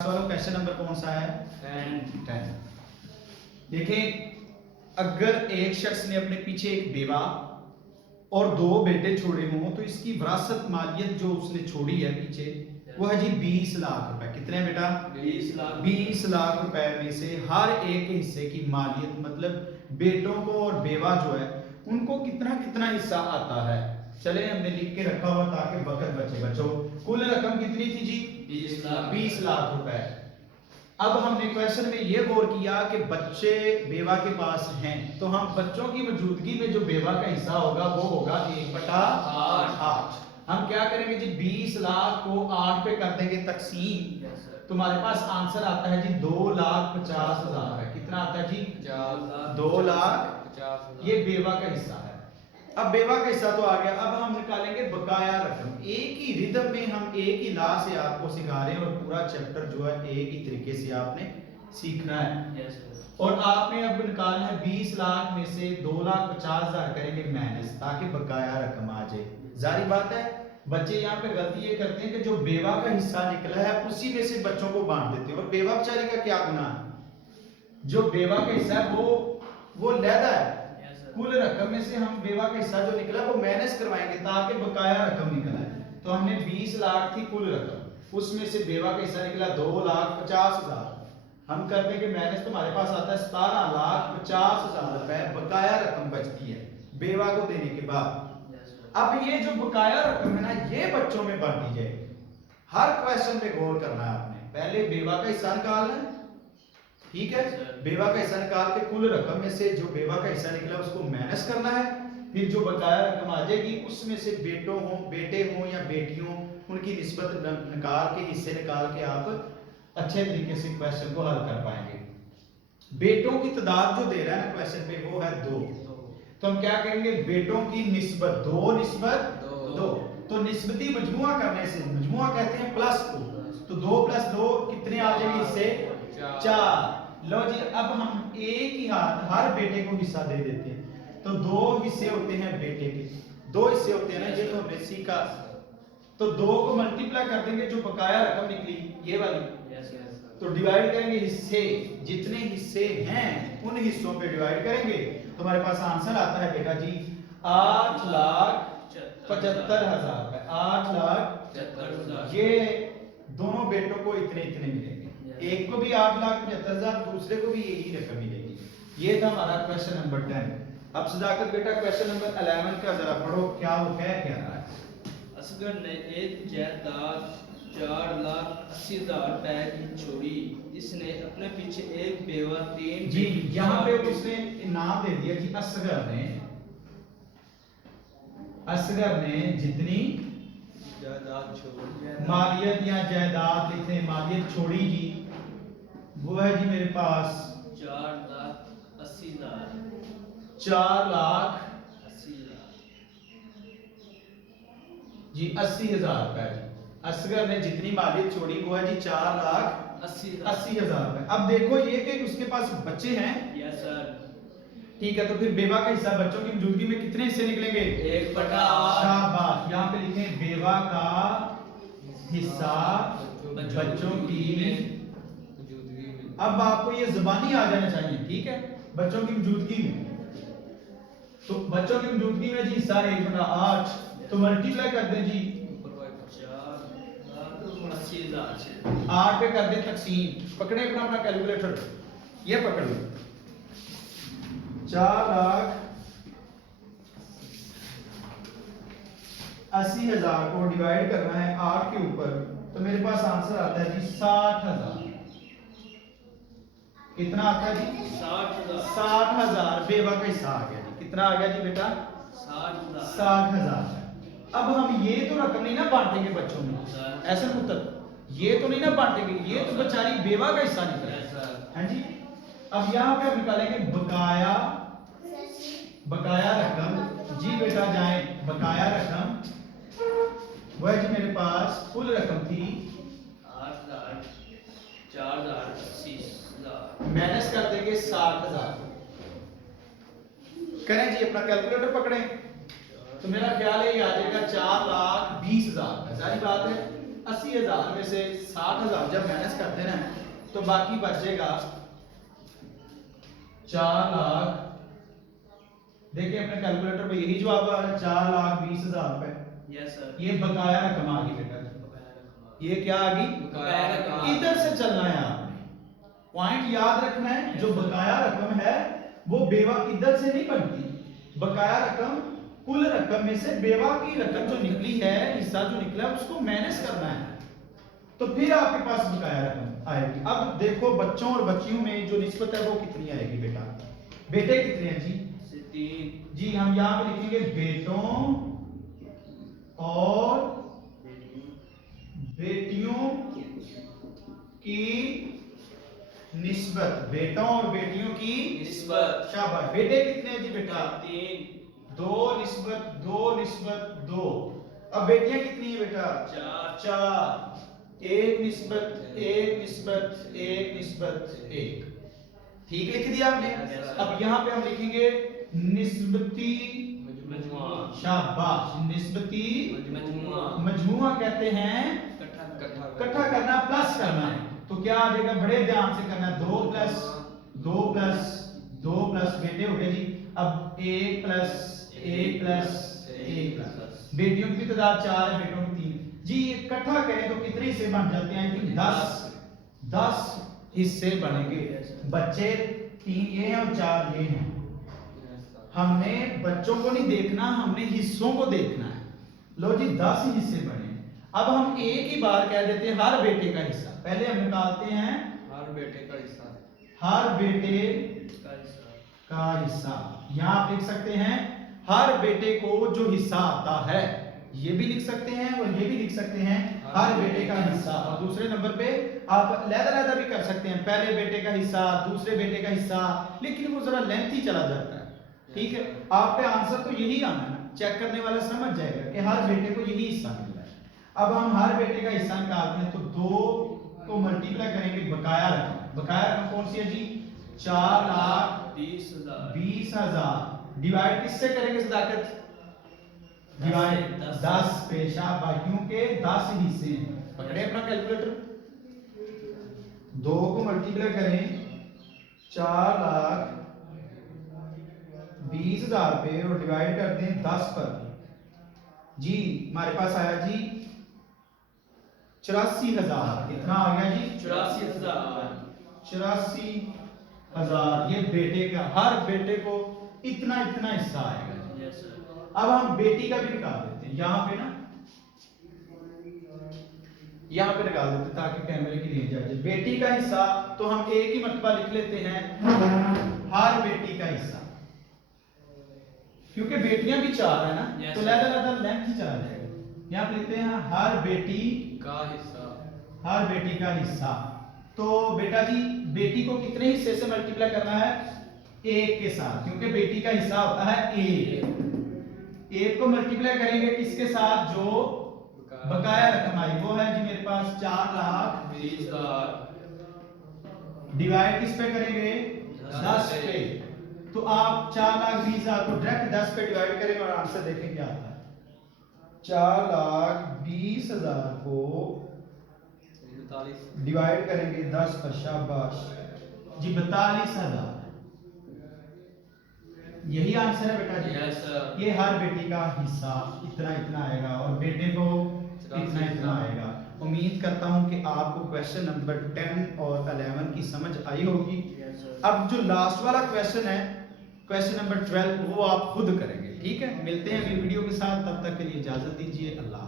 वाला question number कौन सा है? 10। देखें, अगर एक शख्स ने अपने पीछे एक बेवा और दो बेटे छोड़े हों तो इसकी विरासत मालियत जो उसने छोड़ी है पीछे वो है जी 20 लाख रुपए। कितने बेटा? 20 लाख रुपए में से हर एक हिस्से की मालियत मतलब बेटों को और बेवा जो है उनको कितना कितना हिस्सा आता है। चले हमने लिख के रखा हुआ ताकि वक्त बचे। बच्चों कुल रकम कितनी थी जी? 20 लाख रुपए। अब हमने क्वेश्चन में ये गौर किया कि बच्चे बेवा के पास हैं तो हम बच्चों की मौजूदगी में जो बेवा का हिस्सा होगा वो होगा 1/8। हम क्या करेंगे जी? 20 लाख को 8 पे कर देंगे तकसीम। तुम्हारे पास आंसर आता है जी 2,50,000 है। कितना आता है जी? 2 लाख। ये बेवा का हिस्सा है। अब बेवा का हिस्सा तो आ गया। अब हम निकालेंगे बकाया रकम। एक ही रिदम में हम एक ही ला से आपको सिखा रहे हैं और पूरा चैप्टर जो है एक ही तरीके से आपने सीखना है। और आपने अब निकालना है 20 लाख में से 2,50,000 करेंगे माइनस ताकि बकाया रकम आ जाए। जारी बात है बच्चे यहाँ पे गलती ये करते हैं कि जो बेवा का हिस्सा निकला है उसी में से बच्चों को बांट देते हैं। और बेवा बेचारी का क्या गुनाह है? जो बेवा का हिस्सा है वो लहदा है। कुल रकम में से हम बेवा का हिस्सा जो निकला वो माइनस करवाएंगे ताकि बकाया रकम निकल आए। तो हमने 20 लाख थी कुल रकम, उसमें से बेवा का हिस्सा निकला 2,50,000। हम कर देंगे माइनस, तुम्हारे पास आता है 17,50,000 रुपए बकाया रकम बचती है बेवा को देने के बाद। अब ये जो बकाया रकम है ना ये बच्चों में बांटी जाएगी। हर क्वेश्चन पे गौर करना है आपने। पहले बेवा का हिस्सा निकालना है, ठीक है? बेवा का हिस्सा निकाल के कुल रकम में से जो बेवा का हिस्सा निकला उसको माइनस करना है। फिर जो बकाया रकम आ जाएगी उसमें से बेटे हों या बेटियों उनकी निस्बत निकाल के हिस्से निकाल के आप अच्छे तरीके से क्वेश्चन को हल कर पाएंगे। बेटों की तादाद जो दे रहा है ना क्वेश्चन पे वो है 2। तो हम क्या करेंगे? बेटों की निस्बत 2 निस्बत 2। तो निस्बती मजमुआ करने से, मजमुआ कहते हैं प्लस को, तो 2 + 2 कितने आ जाएंगे? इससे 4। लो जी, अब हम एक ही हाथ हर बेटे को हिस्सा दे देते हैं। तो 2 हिस्से होते हैं बेटे के, 2 हिस्से होते हैं ना, ये तो हमने सीखा। तो 2 को मल्टीप्लाई कर देंगे जो बकाया रकम निकली ये वाली, तो डिवाइड करेंगे हिस्से, जितने हिस्से हैं उन हिस्सों पे डिवाइड करेंगे। तुम्हारे पास आंसर आता है बेटा जी 8,75,000 रुपए। 8,75,000। ये दोनों बेटों को इतने इतने मिलेंगे। एक को भी 8,75,000, दूसरे को भी यही रकम मिलेगी। ये था हमारा क्वेश्चन नंबर 10। अब सदाकत बेटा क्वेश्चन नंबर 11 का जरा पढ़ो, क्या वो कह रहा है? असगर ने एक जायदाद 4,80,000 रुपए की छोड़ी। इसने अपने पीछे एक बेवा 3 जी, यहाँ पे उसने नाम दे दिया जी असगर ने जितनी जायदाद छोड़ी, मालियत या जायदाद लिखते मालियत छोड़ी जी वो है जी मेरे पास 4,80,000। 4,80,000 जी 80,000 रुपए जी। असगर ने जितनी मालियत छोड़ी वो है जी 4,80,000 रुपए। अब देखो ये कि उसके पास बच्चे हैं। Yes sir. ठीक है, तो फिर बेवा का हिस्सा बच्चों की मौजूदगी में कितने हिस्से निकलेंगे? 1/8। शाबाश। यहाँ पे लिखें बेवा का हिस्सा बच्चों की। अब आपको ये ज़बानी आ जाना चाहिए, ठीक है? बच्चों की मौजूदगी में, तो बच्चों की मौजूदगी में जी हिस्सा 1/8, तो मल्टीप्लाई कर दें जी 8 पे कर दें तकसीम। पकड़े अपना अपना कैलकुलेटर, ये पकड़ लो। 4,80,000 को डिवाइड करना है 8 के ऊपर, तो मेरे पास आंसर आता है जी 60,000। कितना आता है जी? 60,000 बेवा का हिस्सा आ गया जी। कितना आ गया जी बेटा? 60,000। अब हम ये तो रकम नहीं ना बांटेंगे बच्चों में, ऐसे पुत्र ये तो नहीं ना बांटेंगे, ये तो बेचारी बेवा का हिस्सा निकला है जी। अब यहाँ पे हम निकालेंगे बकाया रकम जी बेटा। जाए बकाया रकम वह जी मेरे पास कुल रकम थी 4,80,000 माइनस कर देंगे 60,000। करें जी, अपना कैलकुलेटर पकड़ें, तो मेरा ख्याल है ये आ जाएगा 4,20,000। जारी बात है। 80,000 में से 60,000 जब माइनस करते हैं ना तो बाकी बचेगा 4 लाख। देखिए अपने कैलकुलेटर पे यही जवाब आ रहा है 4,20,000 रुपए। Yes sir. ये बकाया रकम आ गई बेटा, ये क्या आ गई? बकाया रकम। इधर से चलना है आपने, पॉइंट याद रखना है। जो बकाया रकम है वो बेवा इधर से नहीं बनती। बकाया रकम कुल रकम में से बेवा की रकम जो निकली है, हिस्सा जो निकला है उसको माइनस करना है, तो फिर आपके पास बकाया रकम आएगी। अब देखो बच्चों और बच्चियों में जो निस्बत है वो कितनी आएगी बेटा? बेटे कितने हैं जी? 3। जी हम यहाँ पे लिखेंगे बेटों और बेटियों की निस्बत। बेटों और बेटियों की निस्बत। शाबाश। बेटे कितने हैं जी बेटा? 3। 2 निस्बत 2 निस्बत 2। अब बेटियां कितनी है बेटा? 4। 1 निस्बत 1 निस्बत 1 निस्बत 1। ठीक लिख दिया आपने। अब यहाँ पे हम लिखेंगे निस्बती मजमुआ। शाबाश। निस्बती मजमुआ। मजमुआ कहते हैं इकट्ठा करना प्लस करना है। तो क्या आ जाएगा? बड़े ध्यान से करना है। 2 प्लस 2 प्लस 2 प्लस बेटे हो गए जी। अब 1 प्लस 1 प्लस 1 प्लस। बेटियों की तादाद 4 है, बेटों की 3 जी। इकट्ठा करें तो कितने हिस्से बन जाते हैं? कि 10 हिस्से बनेंगे। बच्चे 3 ये हैं और 4 ये हैं। हमने बच्चों को नहीं देखना, हमने हिस्सों को देखना है। लो जी 10 हिस्से बने। अब हम एक ही बार कह देते हैं हर बेटे का हिस्सा। पहले हम निकालते हैं हर बेटे का हिस्सा। हर बेटे का हिस्सा। का हिस्सा। यहां आप लिख सकते हैं हर बेटे को जो हिस्सा आता है, ये भी लिख सकते हैं और ये भी लिख सकते हैं हर बेटे का हिस्सा। और दूसरे नंबर पे आप लहदा भी कर सकते हैं, पहले बेटे का हिस्सा, दूसरे बेटे का हिस्सा, लेकिन वो जरा लेंथी चला जाता है। ठीक है, आप पे आंसर तो यही आना है, चेक करने वाला समझ जाएगा कि हर बेटे को यही हिस्सा मिल रहा है। अब हम हर बेटे का हिस्सा निकालते हैं तो 2 को मल्टीप्लाई करेंगे बकाया रकम। बकाया रकम कौन सी है जी? 4,20,000। डिवाइड किससे करेंगे सदाकत? डिवाइड 10 पे। शाबाश, क्योंकि 10 हिस्से हैं। पकड़े अपना कैलकुलेटर, 2 को मल्टीप्लाई करें 4,20,000 पे और डिवाइड करते हैं 10 पर जी। हमारे पास आया जी 84,000। कितना आ गया जी? 84,000। 84,000। ये बेटे का, हर बेटे को इतना इतना हिस्सा आएगा जी। Yes sir. अब हम बेटी का भी निकाल देते हैं। यहाँ पे ना, यहाँ पे निकाल देते हैं ताकि कैमरे की रेंज आ जाए। बेटी का हिस्सा तो हम एक ही मर्तबा लिख लेते हैं हर बेटी का हिस्सा, क्योंकि बेटियां भी 4 है ना। Yes, तो sir. लहदा लेंथ ही चला जाएगा। यहाँ पे लिखते हैं हर बेटी का हिस्सा। हर बेटी का हिस्सा। तो बेटा जी बेटी को कितने हिस्से से मल्टीप्लाई करना है? 1 के साथ, क्योंकि बेटी का हिस्सा होता है 1 को मल्टीप्लाई करेंगे किसके साथ? जो बकाया रकम आई वो है जी मेरे पास 4,20,000। डिवाइड किस पे करेंगे? 10 पे। तो आप 4,20,000 को डायरेक्ट 10 पे डिवाइड करेंगे और आंसर देखें क्या आता है। 4,20,000 को डिवाइड करेंगे 10 पर। शाबाश जी, 42,000। यही आंसर है बेटा जी। Yes sir. ये हर बेटी का हिस्सा इतना इतना आएगा और बेटे को इतना इतना आएगा। उम्मीद करता हूं कि आपको क्वेश्चन नंबर 10 और 11 की समझ आई होगी। Yes sir. अब जो लास्ट वाला क्वेश्चन है, क्वेश्चन नंबर 12, वो आप खुद करेंगे। ठीक है, मिलते हैं अगली वीडियो के साथ, तब तक के लिए इजाजत दीजिए। अल्लाह।